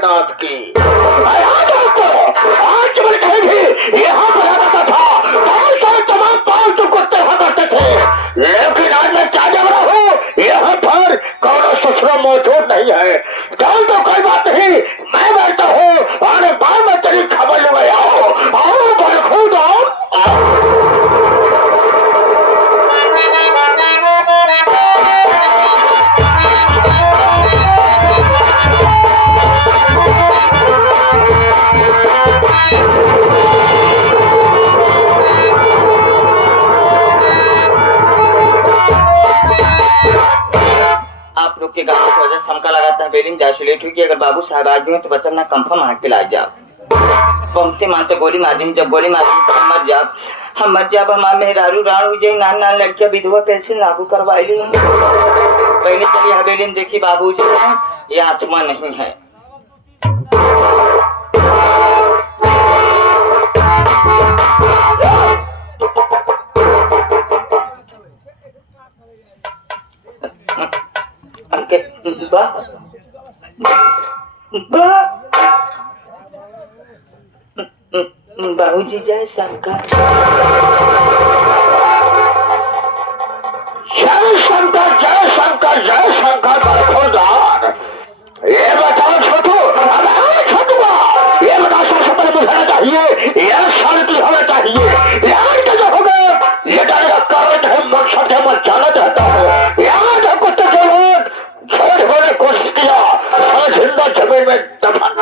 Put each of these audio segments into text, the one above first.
भोलेनाथ की। आज जब कहीं भी यहाँ पर आता था बहुत सारे तमाम पालतू कुत्ते हुआ करते थे, लेकिन आज मैं क्या जब रहा हूँ यहाँ पर कौन ससुरा मौजूद नहीं है। चल तो कोई बात नहीं, मैं बैठा हूँ और बाद में तेरी खबर लूंगा। आओ बरखूद आओ। आप लोग के गांव की वजह से हमका लगाता है बेलिंग जाइसोलेट हुई कि अगर बाबू साहब आज भी हो तो बच्चा ना कंफर्म हाथ के ला जाओ। पंक्ति मानते गोली मार दी, जब गोली मार दी तो हम मर जाब हमारे मेहरारू राण हो जाए। नान नान लड़कियां विधवा पेंशन लागू करवाई ली। पहले चलिए हवेली में देखी बाबू जी है, ये आत्मा नहीं है। बाबू जी जय शंकर। जय शंकर जय शंकर जय शंकर बरखुरदार। ये बताओ छोटू, छोटू ये बताओ सबसे पहले बुझाना चाहिए यह शांति होना चाहिए। यार क्या हो गए ये डाले का कारण है, मकसद है, मत जाना चाहता है। यहाँ जो कुत्ते के लोग छोड़ होने कोशिश किया और जिंदा जमीन में दफन।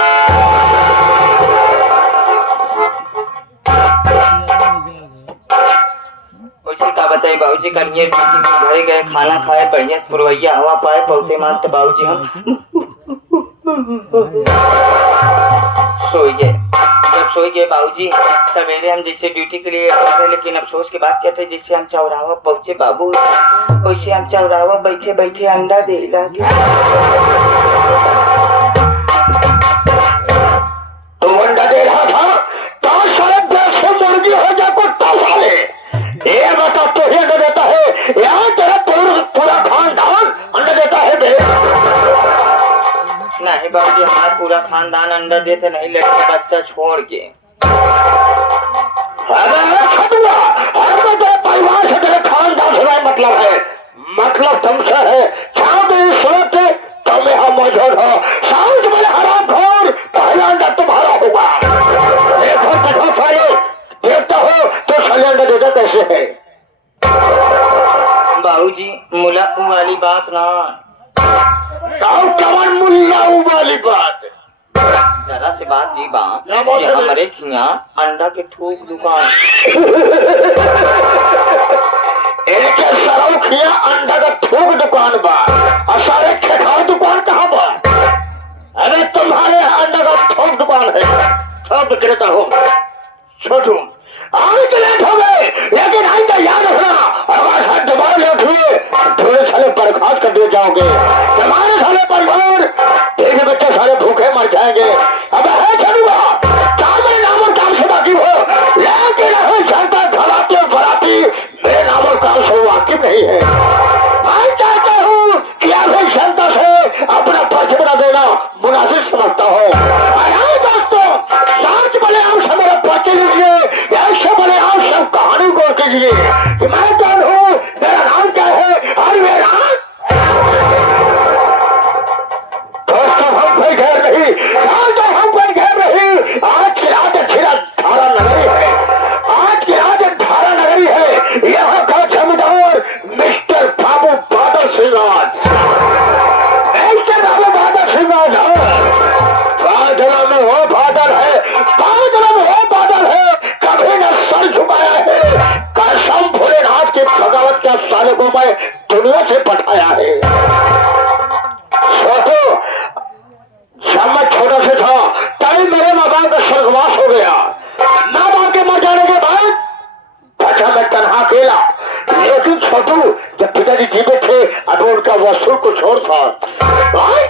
उसी का बताइए बाबूजी करिए घरे गए खाना खाए बढ़िया पुरवैया हवा पाए पौधे मानते बाबूजी हम सोई गए। जब सोई गए बाबूजी सवेरे हम जैसे ड्यूटी के लिए गए, लेकिन अफसोस की बात क्या थी जैसे हम चौराहा पहुंचे बाबू वैसे हम चौराहा बैठे बैठे अंडा दे लगे। तो अंडा दे रहा था तो सारे देश से मुर्गी हो जा कुत्ता साले। ये बता तो ही अंडा देता है यहाँ तेरा पूरा खानदान अंडा देता है बे? नहीं बाबूजी हमारा पूरा खानदान अंडा देते नहीं, लड़का बच्चा छोड़ के। तेरे परिवार से तेरे खानदान से मतलब है, मतलब तुमसे है। तुम यहाँ मौजूद हो साउथ में हराम खोर, पहला अंडा तुम्हारा होगा। देखता हो तो पहला अंडा देता कैसे है? बाबूजी मुला वाली बात ना कमन मुल्ला वाली बात जरा से बात जी बात हमारे खिया अंडा के थोक दुकान इनके सरौखिया अंडा का थोक दुकान बा और सारे खेखार दुकान कहाँ बा? अरे तुम्हारे अंडा का थोक दुकान है, थोक विक्रेता हो। छोटू आज तो लेट हो गए, लेकिन आज तो याद रखना हमारे साथ दोबारा लेट हुए थोड़े साले बर्खास्त कर दिए जाओगे। हमारे साले परिवार एक बच्चे सारे भूखे मर जाएंगे। अब है चलूंगा चार मेरे नाम और काम से बाकी हो, लेकिन जनता घराती और बराती मेरे नाम और काम से वाकिफ नहीं है। मैं चाहता हूँ कि आप जनता से अपना फर्ज बना देना मुनासिब समझता हो। दोस्तों सांच बने आप से मेरा पर्चे लीजिए, ऐसे बने आप सब कहानी को कीजिए कि मैं कौन हूँ, मेरा नाम क्या है और मेरा दोस्तों हम कोई घेर नहीं, हम कोई घेर नहीं। आज की रात धारा नगरी है, आज की रात धारा नगरी है। यहाँ का जमींदार मिस्टर बाबू बादल सिंह ऐसे बाबू बादल सिंह बादलों में वो बादल है, बादलों में वो बादल है, कभी न सर झुकाया है। कसम भोलेनाथ के भगवत के साले को मैं दुनिया से पठाया है। जब मैं छोटा से था तभी मेरे माँ बाप का स्वर्गवास हो गया। माँ बाप के मर जाने के बाद अच्छा मैं तनहा अकेला, लेकिन छोटू जब पिताजी जीवित थे अब उनका वसूल कुछ और था।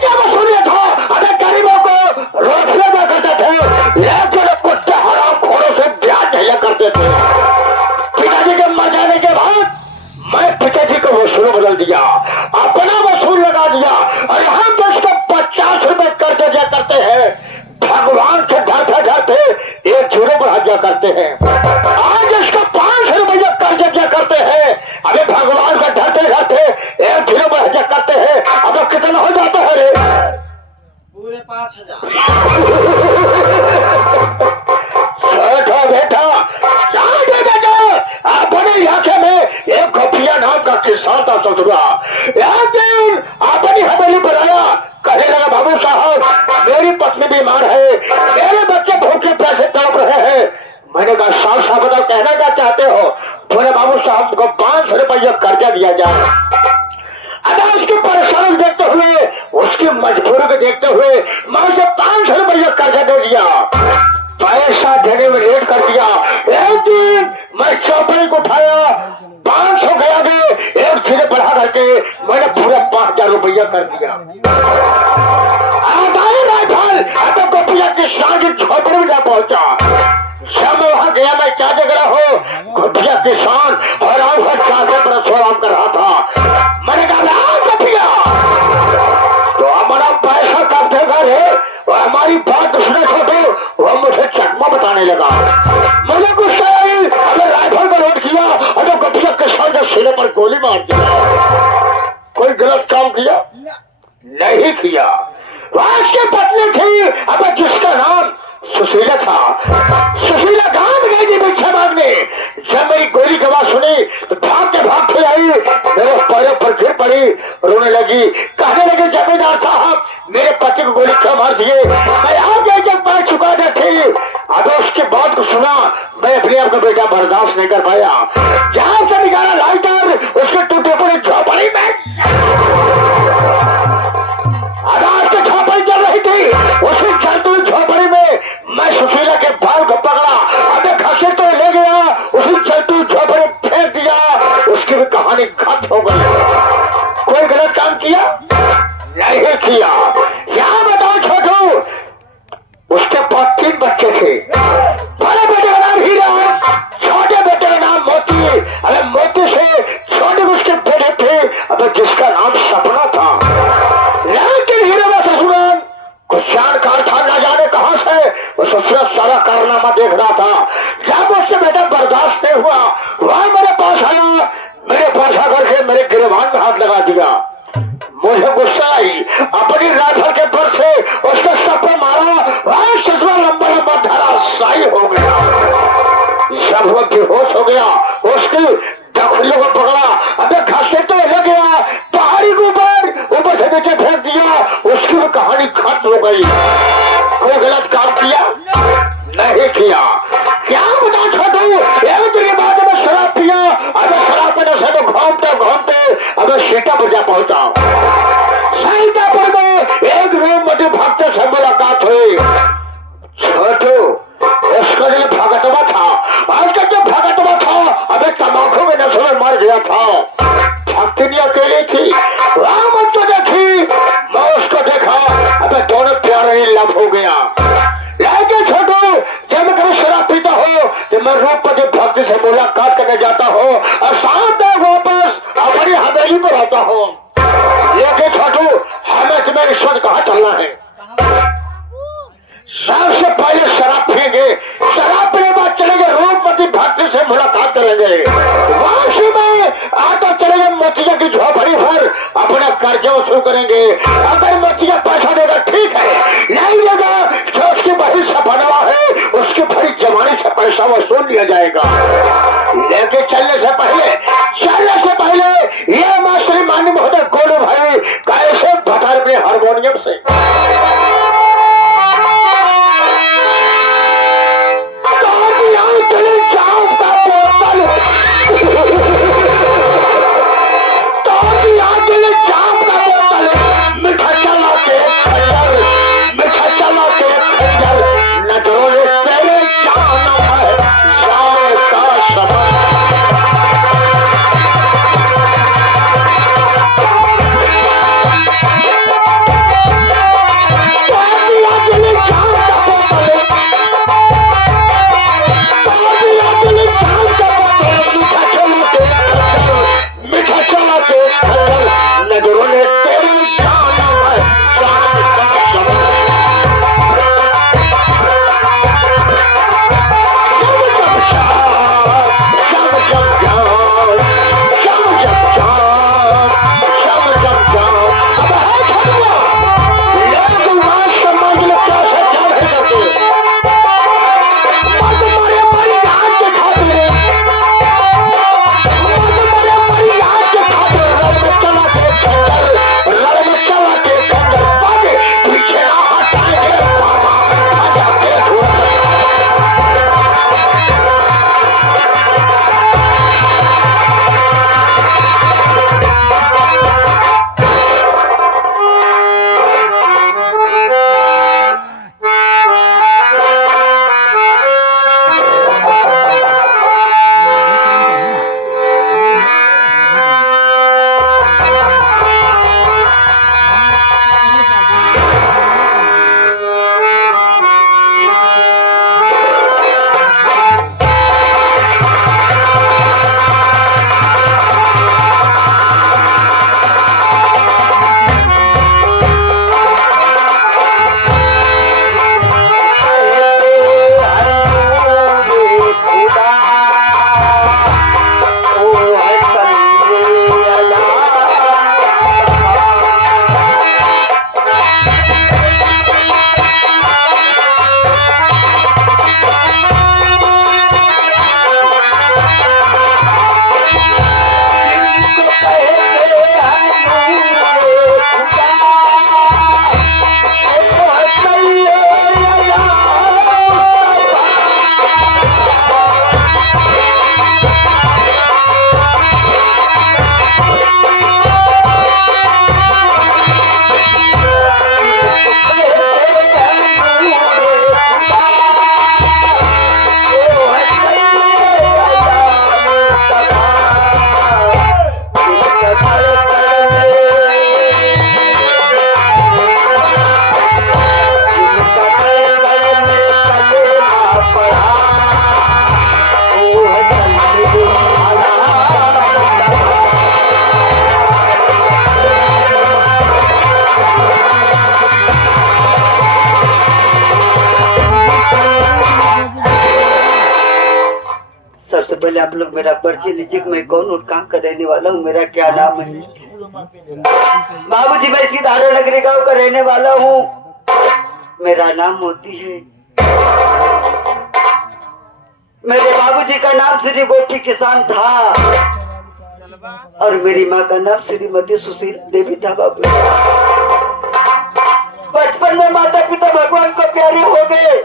क्या वसूलियत था? अरे गरीबों को रोटियां दिया करते थे, लेकिन कुत्ते हराम खोरों से ब्याज दिया करते थे। पिताजी के मर जाने के बाद मैं पिताजी का वसूल बदल दिया, अपना वसूल लगा दिया और हम तो उसको 50 रुपए कर्ज दिया करते हैं। चाहते 1 जीरो पर हत्या करते हैं। आज इसका 500 रुपया कर्ज क्या करते हैं, अबे भगवान का डरते डरते 1 जीरो पर हत्या करते हैं। अब कितना हो जाता है रे? पूरे 5000। बेटा बेटा अपने इलाके में एक गोपिया नाम का किसान था ससुरा। एक दिन अपनी हवेली पर आया, कहने लगा बाबू साहब मेरी पत्नी बीमार है, मेरे बच्चे भूखे प्यासे तड़प रहे हैं। मैंने कहा साफ साफ बताओ कहना क्या चाहते हो? बोले बाबू साहब को 500 रुपया कर्जा दिया जाए। अगर उसकी परेशानी देखते हुए, उसकी मजबूरी को देखते हुए मैं उसे 500 रुपया कर्जा दे दिया। पैसा देने में लेट कर दिया। एक दिन मैं चौपड़ी को उठाया, 500 गया गए, 1 जीरो बढ़ा करके मैंने पूरा 5000 रुपया कर दिया। अब गोपिया किसान की झोपड़ी में जा पहुंचा। जब मैं वहां गया, मैं क्या देख रहा हूँ, गोपिया किसान आराम से चादर पर आराम कर रहा था। मैंने कहा गोपिया तो हमारा पैसा कब देगा रे? हमारी बात उसने छोड़ो, वो मुझे चकमा बताने लगा। मुझे गुस्सा आई, अगर राइफल का लोड किया और गोपिया किसान के सिरे पर गोली मार दिया। कोई गलत काम किया? नहीं किया। उसकी पत्नी थी, अब जिसका नाम सुशीला था। सुशीला गांव गई थी पीछे भागने। जब मेरी गोली की आवाज सुनी तो भागते आई, मेरे पैरों पर गिर पड़ी, रोने लगी, कहने लगी जमींदार साहब मेरे पति को गोली क्यों मार दिए? मैं आगे जब पैर चुका थी। अब उसके बात को सुना, मैं अपने आप का बेटा बर्दाश्त नहीं कर पाया। जहां से निकाला लाइटर, उसके टूटे पड़े झोपड़ी में अनाज की झोपड़ी चल रही थी। उसी चलती झोपड़ी में मैं सुशीला के बाल को पकड़ा, अबे घसीट तो ले गया, उसी चलती झोपड़ी फेंक दिया। उसकी भी कहानी खत्म हो गई। कोई गलत काम किया? नहीं किया। क्या बताओ छोटू, उसके पास 3 बच्चे थे। बड़े बेटे का नाम हीरा, छोटे बेटे का नाम मोती। अरे मोती से छोटे उसके बेटे थे, अबे जिसका नाम सपना था। लेकिन हीरा का ससुराल कुछ जानकार था, न जाने कहां से वो ससुराल सारा कारनामा देख रहा था। जब उससे बेटा बर्दाश्त नहीं हुआ, वह मेरे पास आया, मेरे पास आकर के मेरे गिरबान में हाथ लगा दिया। मुझे गुस्सा आई, अपनी राइफल के पर से उसके सर पर मारा। वह ससुराल लंबा लंबा धराशायी हो गया। जब वो बेहोश हो गया, उसकी डखलियों को पकड़ा, अबे घसीटते ले गया पहाड़ी के ऊपर से नीचे फेंक दिया। उसकी भी कहानी खत्म हो गई। कोई गलत काम किया? नहीं किया। क्या बता छोटू, एक दिन के बाद में शराब पिया, अबे शराब पीने से तो घूमते घूमते अबे सीतापुर जा पहुंचा। सीतापुर में एक रूम में भक्त से मुलाकात हुई। छोटू उसका जो भगतवा था, आज का जो भगतवा था अबे तम्बाकू में नशे में मर गया था। भक्ति अकेली थी, राम तो देखी, मैं उसको देखा, अबे दोनों प्यारे ही लब हो गया। लेकिन छोटू जब मैं कभी शराब पीता हो तो मैं रूपपति भक्ति से मुलाकात करने जाता हूँ और शाम तक वापस अपनी हवेली पर आता हूँ। लेकिन छोटू हमें तुम्हें रिश्वत कहाँ चलना है? सबसे पहले शराब पिएंगे, शराब पीने बाद चलेंगे रूपपति भक्ति से मुलाकात करेंगे। वापसी में आटा चलेंगे मोतिया की झोपड़ी पर, अपना कर्जा वसूल करेंगे। अगर मोतिया पैसा देगा ठीक है, नहीं देगा जो उसकी बड़ी सपनवा है उसकी बड़ी जवानी से पैसा वसूल लिया जाएगा। लेकिन चलने से पहले ये मास्टरी मान्य महोदय गोलू भाई कैसे बता अपने हारमोनियम से पहले आप लोग मेरा परिचय लीजिए कि मैं कौन और कहाँ का रहने वाला हूँ, मेरा क्या नाम है। बाबूजी, मैं इसी धारा नगरी गांव का रहने वाला हूँ। मेरा नाम मोती है। मेरे बाबूजी का नाम श्री गोठी किसान था और मेरी माँ का नाम श्रीमती सुशील देवी था। बाबू, बचपन में माता पिता भगवान को प्यारे हो गए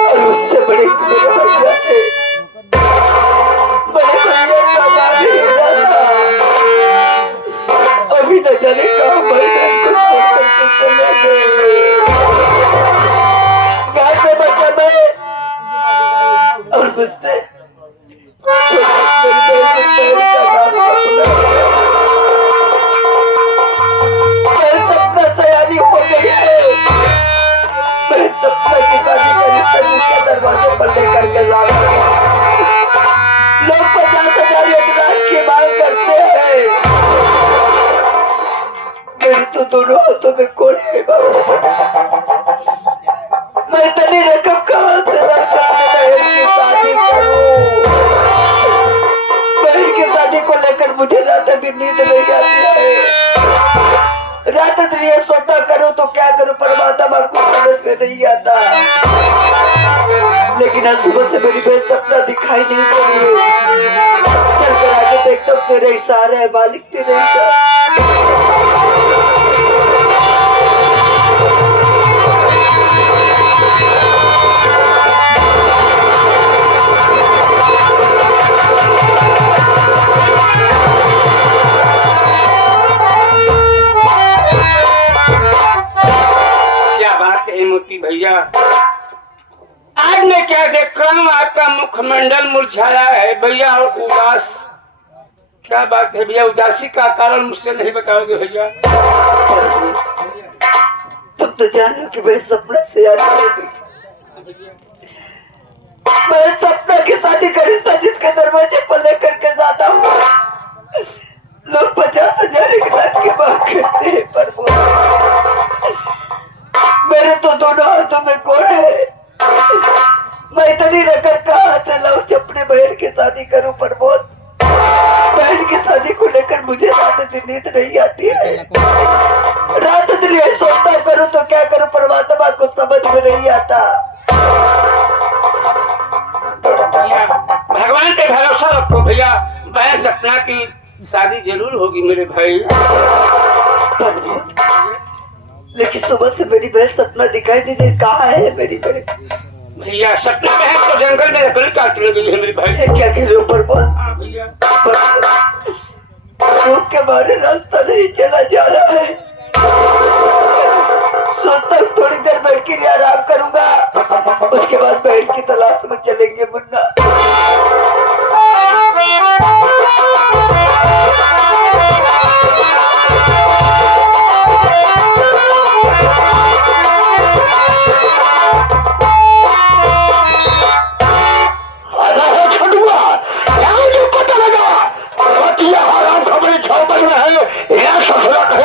और उससे बड़े मेरे भैया थे। बड़े भैया का नाम हीरा था। अभी न जाने कहाँ बहन को छोड़ करके चले गए। घर में बच्चा मैं और मुझसे सपना सयानी हो गई है। मैं सपना की शादी करी के दरवाजे पर लेकर के जा रहा हूँ। लोग 50,000 एक लाख की मांग करते हैं। मेरी तो दोनों हाथों में कोड़े है बाबू। मैं इतनी रकम कहाँ से लाकर अपने बहन की शादी करूं? बहन की शादी को लेकर मुझे रात भी नींद नहीं आती है। रात दिन ये सोचा करूं तो क्या करूं, परमात्मा को समझ में नहीं आता। लेकिन आज सुबह से मेरी बहन सपना दिखाई नहीं पड़ी। चल कर आगे देखता हूं, तेरे इशारे है मालिक, तेरे इशारे। मोती भैया, आज मैं क्या देख रहा हूँ, आपका मुखमंडल मुरझाया है भैया और उदास। क्या बात है भैया, उदासी का कारण मुझसे नहीं बताओगे भैया? तुम तो जानो कि मैं सपना से मैं सपना की शादी करी था जिसके दरवाजे पर लेकर के जाता हूँ। लोग 50,000 एक लाख की मांग करते हैं पर वो मेरे तो दोनों हाथों में कोड़े है। मैं इतनी रकम कहाँ से लाऊं कि अपने बहन की शादी करूं, पर बहुत बहन की शादी को लेकर मुझे रात दिन नींद नहीं आती है। रात दिन ये सोचता करूं तो क्या करूं, परमात्मा को समझ में नहीं आता। भगवान पे भरोसा रखो भैया, मैं सपना की शादी जरूर होगी मेरे भाई। लेकिन सुबह से मेरी बहन सपना दिखाई नहीं दे, कहाँ है मेरी बहन? भैया सपना बहन तो जंगल में लकड़ी काटने गई है मेरी भाई। क्या के ऊपर बोल भैया, धूप के मारे रास्ता नहीं चला जा रहा है। सोचता थोड़ी देर बैठ के आराम करूंगा, उसके बाद बहन की तलाश में चलेंगे मुन्ना।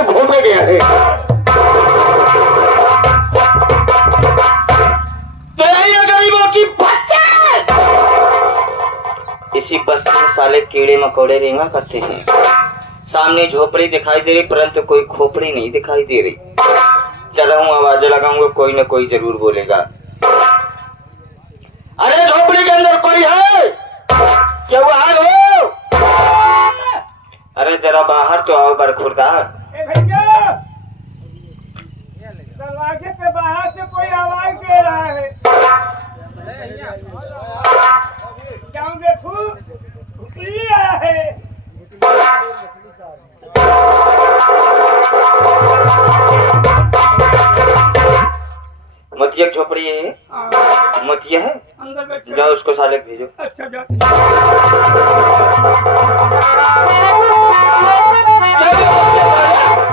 घूमने गया है। गरीबों की बच्चे इसी बस्ती में साले कीड़े मकोड़े रेंगा करते हैं। सामने झोपड़ी दिखाई दे रही परंतु कोई खोपड़ी नहीं दिखाई दे रही। चला हूँ, आवाज लगाऊंगा, कोई न कोई जरूर बोलेगा। अरे झोपड़ी के अंदर कोई है क्या? बाहर हो? अरे जरा बाहर तो आओ बरखुरदार। दरवाजे पे बाहर से कोई आवाज दे रहा है। क्या देखू, भुखली आया है। मतिया झोपड़ी है, मतिया है, अंदर बैठो। जाओ उसको साले भेजो। अच्छा जा।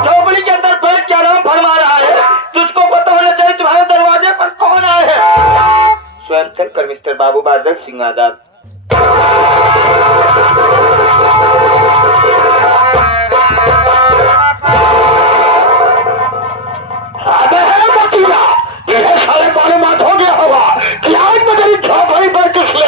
झोपड़ी के अंदर बैठ क्या नाम फरमा रहा है? तुझको पता होना चाहिए तुम्हारे दरवाजे पर कौन आए हैं? स्वयं चलकर मिस्टर बाबू बादल सिंह आजाद। साले मालूमात हो गया होगा कि आज मैं तेरी झोपड़ी पर किस ले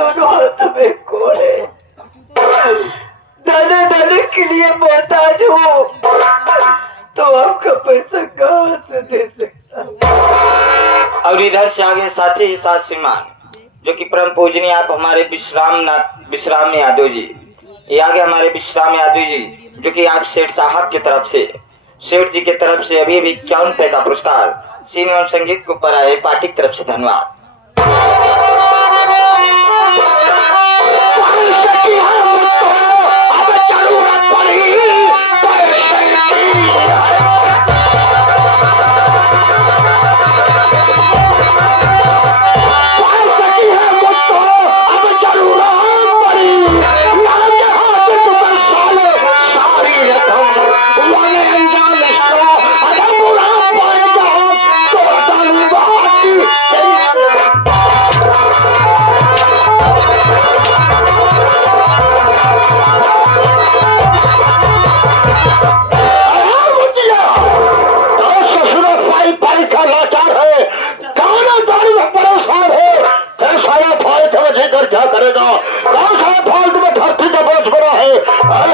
दोनों हाथ में कोड़े, दाने दाने के लिए मोहताज हूँ, तो आपका पैसा कहाँ से दे सकता। और इधर से आगे साथी ही साथ श्रीमान जो कि परम पूजनीय आप हमारे विश्राम यादव जी, ये आगे हमारे विश्राम यादव जी जो कि आप सेठ साहब की तरफ से, सेठ जी की तरफ से अभी 51 रुपए का पुरस्कार सिने और संगीत के ऊपर आए, पार्टी की तरफ से धन्यवाद। क्या करेगा? फालतू में धरती का बोझ बना है।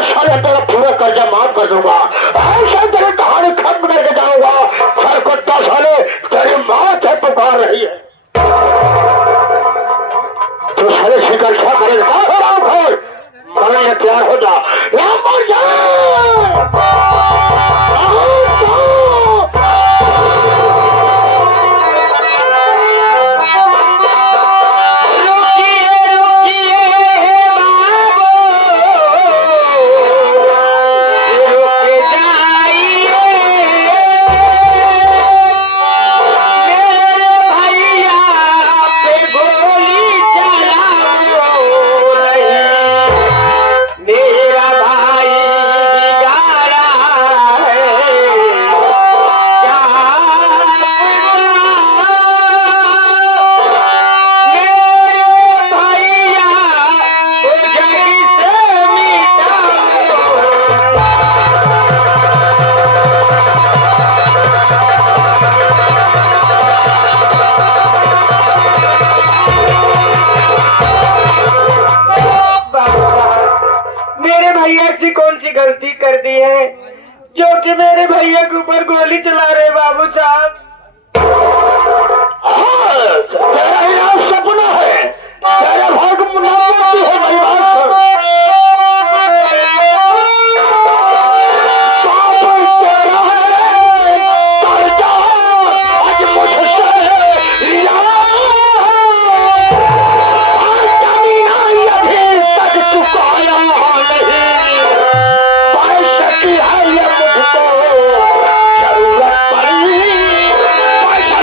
सारे तेरा पूरा कर्जा माफ कर दूंगा, ऐसा तेरी कहानी खत्म करके जाऊंगा। सरकट्टा साले तेरी माँ से पुकार रही है, तो साले शिकर क्या करेगा? करने तैयार हो जा, मर जा। कौन सी गलती कर दी है जो कि मेरे भैया के ऊपर गोली चला रहे बाबू साहब? तेरा यहाँ सपना है, तेरे भाग मुनाफा है मेरी बात सुन। पाप तेरा है, कर्जा आज मुझसे लिया, आज जमीना अभी तक चुकाया नहीं। पैसे की है ये मुझको जरूरत पड़ी, पैसा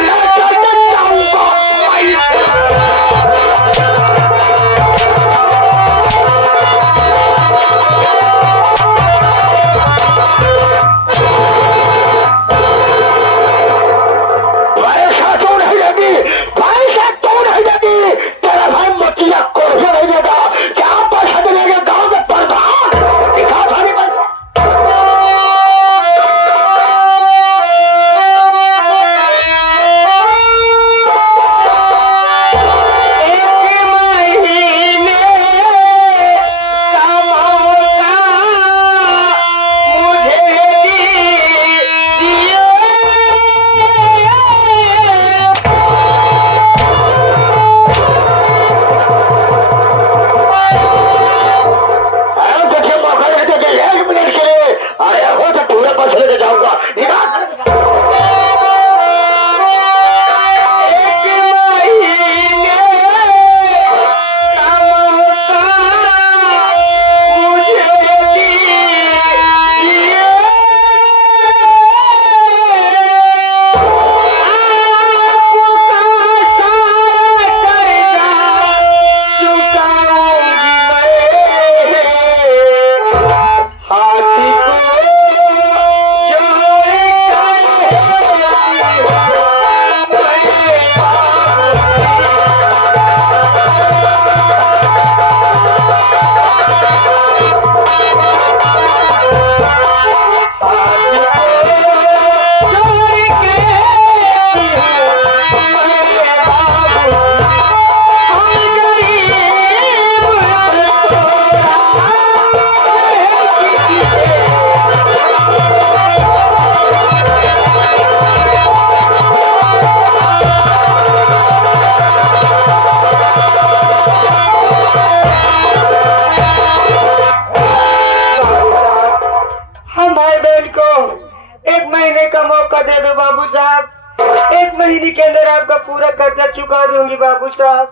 पूरा कर्जा चुका दूंगी बाबू साहब।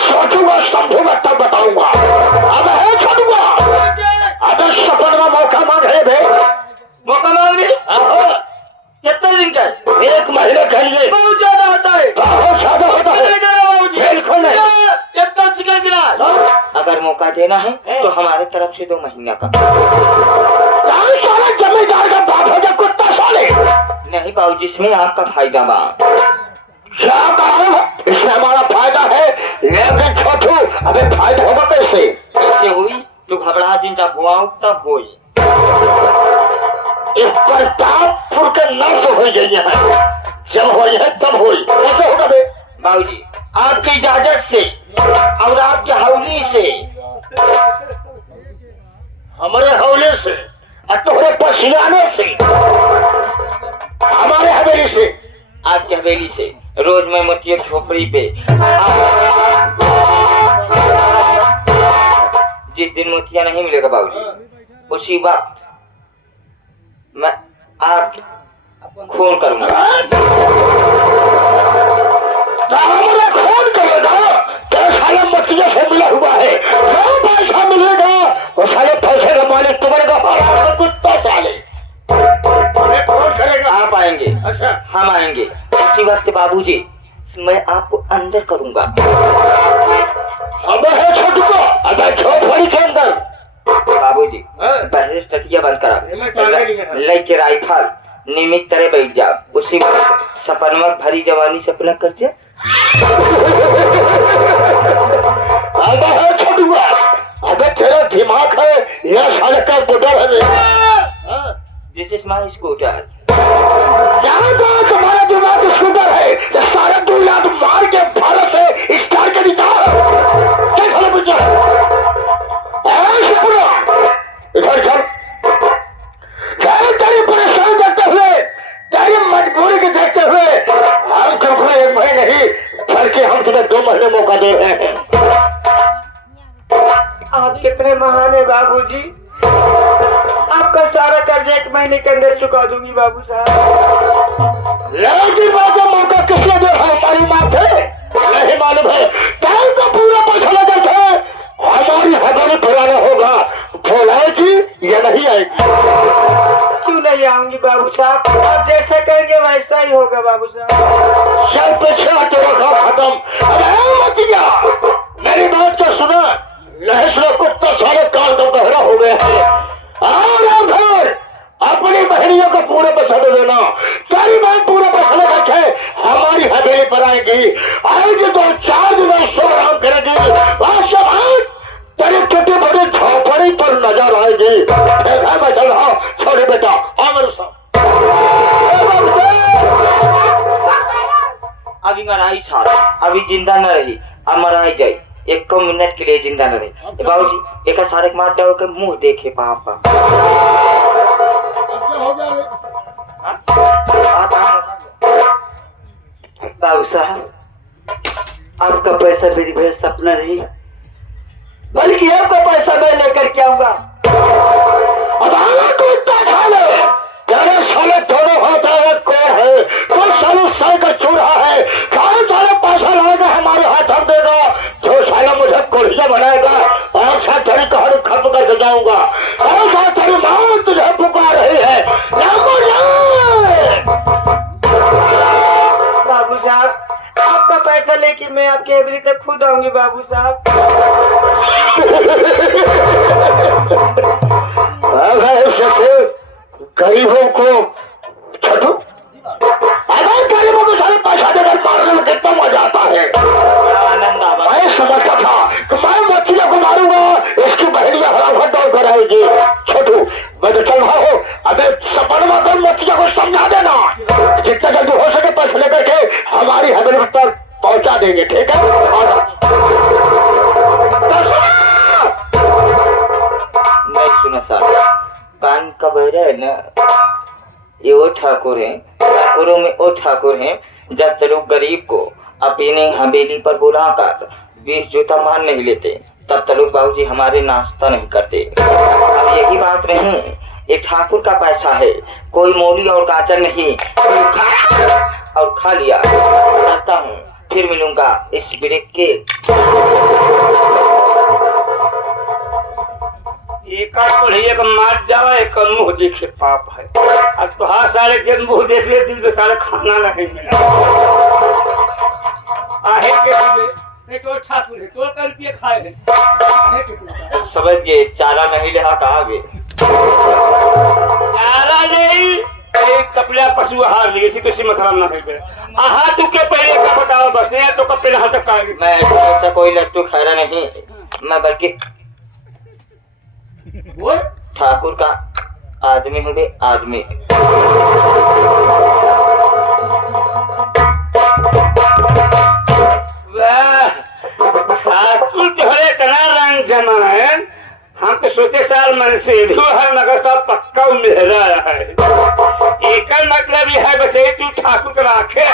सोचूंगा समझूंगा तब बताऊंगा। अब है छोड़ूंगा। अगर सपन में मौका मांग रहे थे, मौका मांग रही कितने दिन का? 1 महीने के लिए। बहुत ज्यादा होता है, बहुत ज्यादा होता है। बिल्कुल नहीं। एकदम चिकन गिरा। अगर मौका देना है तो हमारे तरफ से 2 महीना का। सारा जमींदार का बाप हो जा कुत्ता साले। नहीं बाबूजी, इसमें आपका फायदा बा। क्या काम? इसमें हमारा फायदा है, लेकिन छोटू अबे फायदा होगा कैसे? कैसे हुई? तू घबरा जिंदा हुआ तब हुई। इस प्रतापपुर के नर्स हो गई है, जब हुई है तब हुई। कैसे होगा बे? बाबूजी आपकी इजाजत से और आपके हौली से। हमारे हौले से और तुम्हारे पसीने से, हमारे हवेली से। आपकी हवेली से रोज मैं मोती झोपड़ी पे जिस दिन मोतिया नहीं मिलेगा बाबूजी, उसी वक्त मैं आप खून करूंगा। हमारा खून करेगा? क्या साला मोतिया से मिला हुआ है? जो पैसा मिलेगा वो साले पैसे का मालिक तुम्हारे कुत्ता साले। कौन करेगा? आप आएंगे। अच्छा, हम आएंगे उसी वक्त बाबूजी, मैं आपको अंदर करूंगा। अब है छोटू को, अब है झोपड़ी के अंदर। बाबूजी पहले टटिया बंद करा, लेके राइफल नियमित तरह बैठ जाओ। उसी वक्त सपन में भरी जवानी सपना कर जा। अब है छोटू को, अब तेरा दिमाग है या साले का बुढ़ा है? This is my scooter. तुम्हारा दिमाग स्कूटर है तो सारा 2 लाख मार के भारत से स्टार के निकाल। इधर चल। तेरी परेशानी देखते हुए, तेरी मजबूरी को देखते हुए हम तुमको 1 महीने नहीं बल्कि हम तुम्हें 2 महीने मौका दे रहे हैं। आप कितने महान है बाबूजी। आपका सारा कर्ज 1 महीने के अंदर चुका दूंगी बाबू साहब। लेकिन बाबा मौका किसने दे? हमारी माँ थे नहीं मालूम है। टाइम का पूरा पैसा लगा था, हमारी हमारी पुराना होगा। बोलाएगी या नहीं आएगी? क्यों नहीं आऊंगी बाबू साहब? आप जैसा कहेंगे वैसा ही होगा बाबू साहब। चल पीछे आके रखा खत्म। अरे मत गया, मेरी बात तो सुना। नहीं सुना कुत्ता सारे कान का गहरा हो गया है। और फिर अपनी बहनियों को पूरे पैसा दे देना। तेरी बहन पूरा पैसा लगा के हमारी हवेली पर आएगी। आएगी 2-4 दिन सो आराम करेगी। तेरी छोटी बड़ी झोपड़ी पर नजर आएगी। ठीक है, मैं चल रहा हूँ। छोटे बेटा आ मेरे साथ। अभी मराई साहब, अभी जिंदा न रही, अब मराई जाए। 1 मिनट के लिए जिंदा न रही। बाबूजी एक सारे मार जाओ के मुंह देखे पापा। बाबू साहब आपका पैसा मेरी भैया सपना नहीं, बल्कि आपका पैसा मैं लेकर के आऊंगा। अब आना तो इतना साले, तेरे साले दोनों होता है कौन है? तो साले साल का चूड़ा है। सारे पैसा लाएगा हमारे हाथ हम देगा। जो साला मुझे कोढ़िया बनाएगा और साथ तेरी कहानी खत्म करके जाऊंगा। और साथ तेरी माँ तुझे पुकार रही है। बाबू साहब आपका पैसा लेके मैं आपके हवेली तक खुद आऊंगी बाबू साहब। गरीबों को छोटू, अगर गरीबों को सारे पैसा देकर मारने में कितना मजा आता है। आनंद आवा। मैं समझता था कि मैं मछलियों को मारूंगा, इसकी बहनियां हराफट दौड़ कर आएगी। छोटू मैं तो चल रहा हूँ। अबे सपन में मछलियों को समझा देना, जितना जल्दी हो सके पैसे लेकर के हमारी हवेली तक पहुंचा देंगे। ठीक है? नहीं सुना साहब, कान का बहरा है ना, ये वो ठाकुर है, ठाकुरों में वो ठाकुर है जब तक गरीब को अपने हवेली पर बुलाकर 20 जूता मान नहीं लेते, तब तक बाबूजी हमारे नाश्ता नहीं करते। अब यही बात नहीं, ये ठाकुर का पैसा है, कोई मूली और गाजर नहीं। खाया और खा लिया। चलता हूँ, फिर मिलूंगा इस ब्रेक के। एक बढ़िया का मार जावा, एक मुंह देखे पाप है। अब तो हाँ सारे के मुंह देख लेती तो सारे खाना नहीं मिला। आहे के तो ठाकुर है, तो कर रुपये खाए हैं। समझ गए, चारा नहीं रहा कहा गए। चारा नहीं, एक कपिला पशु आहार लिए इसी किसी मतलब ना है। आहा तू के पहले का बताओ बस, नहीं तो कपिल हाथ तक आएगी। मैं ऐसा कोई लट्टू खैरा नहीं, मैं बल्कि वो ठाकुर का आदमी हूँ। आदमी ठाकुर जो है इतना रंग जमा है, हम तो सोचे साल मन से हर मगर सब पक्का मेहरा है। एक मतलब ये है बचे तू ठाकुर को राखे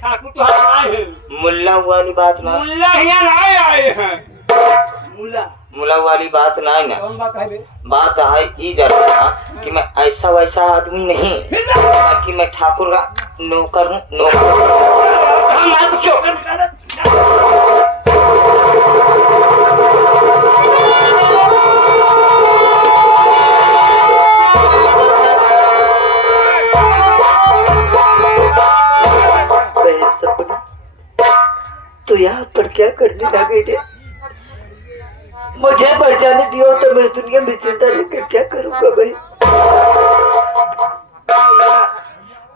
ठाकुर तो आए हैं। मुल्ला वाली बात ना, मुल्ला यहाँ आए हैं। मुला वाली बात नहीं ना, बात है ई जरा कि मैं ऐसा वैसा आदमी नहीं, बाकी मैं ठाकुर का नौकर हूँ। हम आप तो यहाँ पर क्या करने लगे थे? मुझे बढ़ जाने दियो तो मैं दुनिया में जिंदा रहकर क्या करूँगा भाई?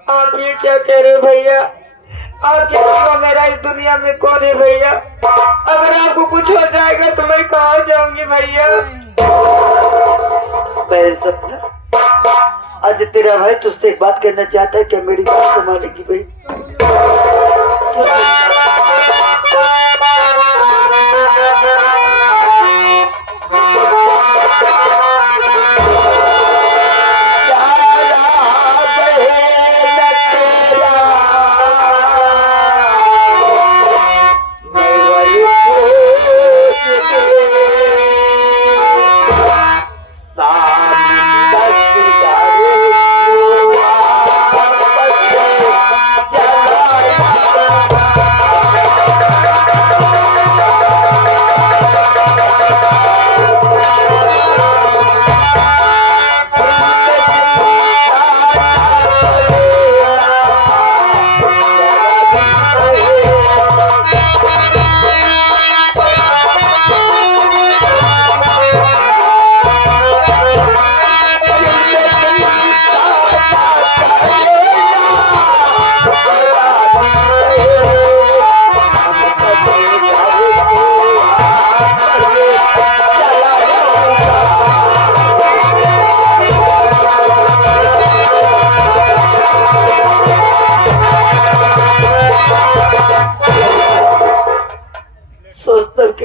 आप ये क्या कह रहे भैया? आपके सिवा मेरा इस दुनिया में कौन है भैया? अगर आपको कुछ हो जाएगा तो मैं कहाँ जाऊंगी भैया? बहन सपना, आज तेरा भाई तुझसे एक बात कहना चाहता है, क्या मेरी बात को मानेगी भाई?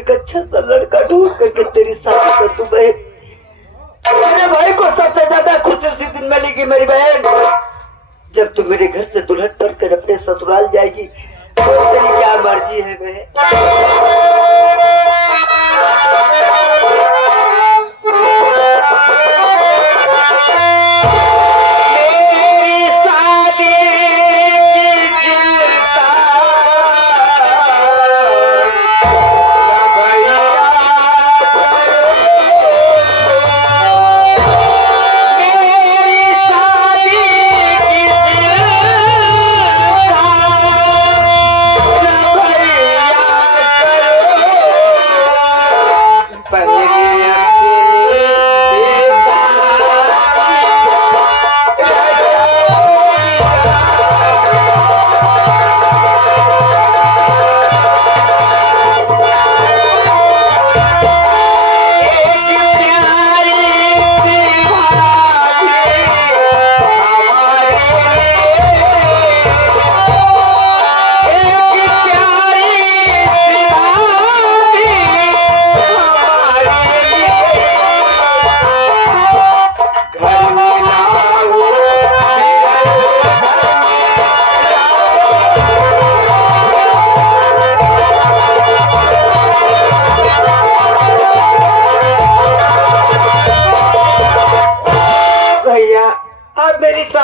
अच्छा सा लड़का ढूंढ करके तेरी शादी कर दूं बहन। मेरे भाई को सबसे ज्यादा खुशी उसी दिन मिलेगी मेरी बहन, जब तू मेरे घर से दुल्हन बनकर अपने ससुराल जाएगी। तो तेरी क्या मर्जी है बहन?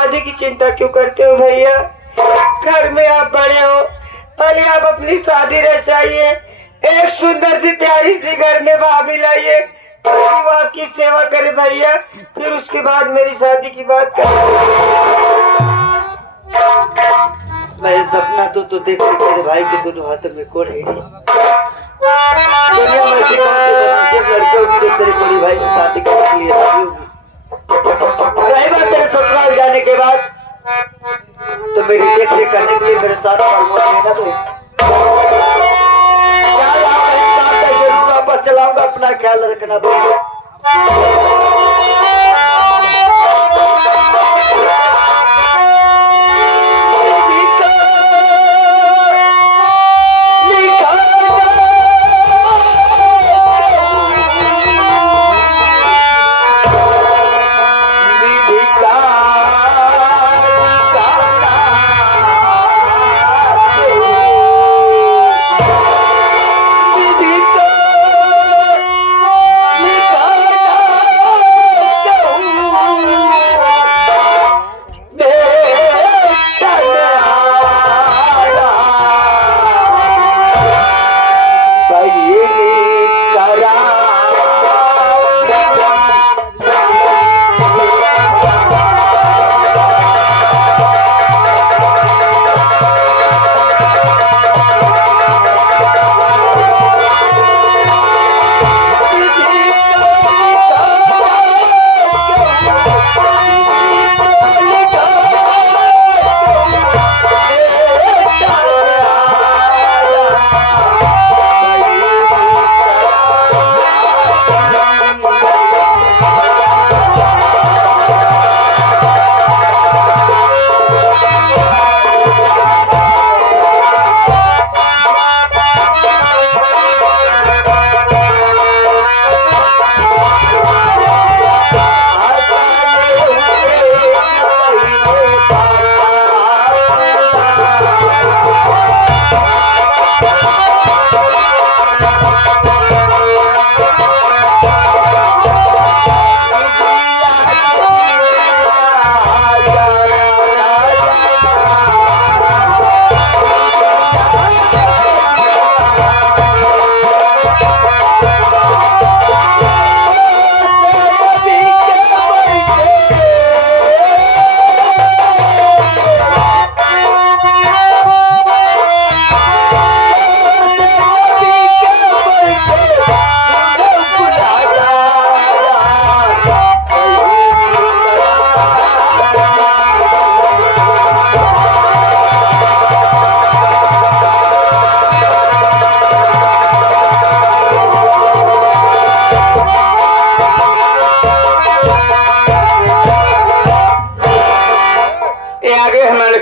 शादी की चिंता क्यों करते हो भैया? घर में आप बड़े हो, पहले आप अपनी शादी रचाइए, एक सुंदर सी प्यारी सी घर में भाभी लाइए, वो आपकी सेवा करे भैया, फिर उसके बाद मेरी शादी की बात करें। मैं सपना तो देख तेरे भाई के दोनों हाथों में कोड़ है। दुनिया में से कौन से लड़के होगी जो तेरे बड़ी भाई की शादी करने के लिए राजी होगी? रही बात तेरे ससुराल जाने के बाद तो मेरी देख रेख करने के लिए मेरे साथ ना तो वापस चलाऊंगा। अपना ख्याल रखना भैया।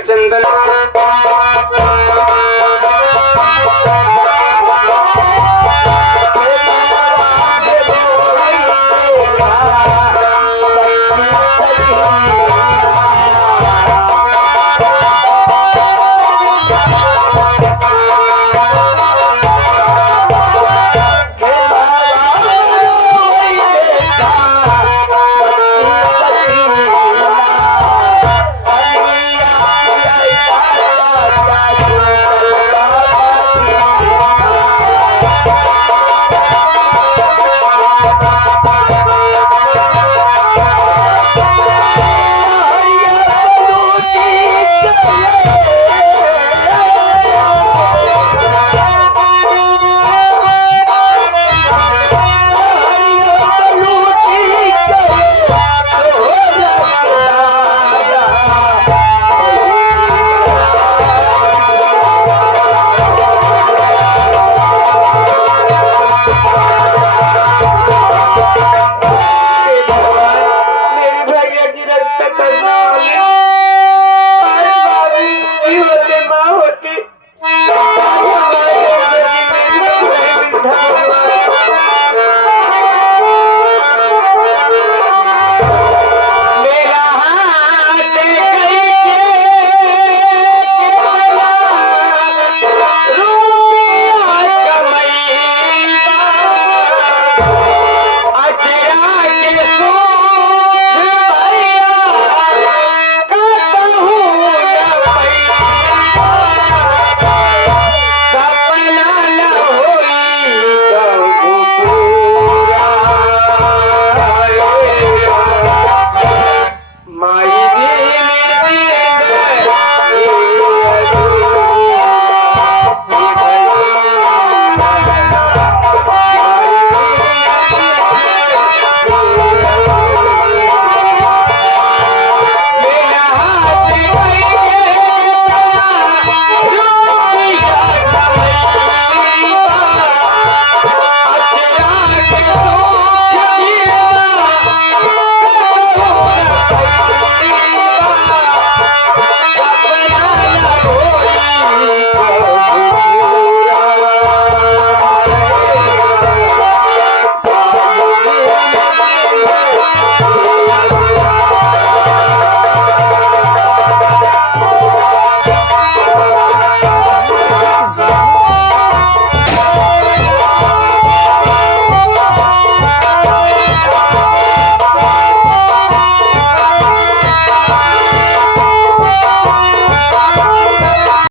चंदन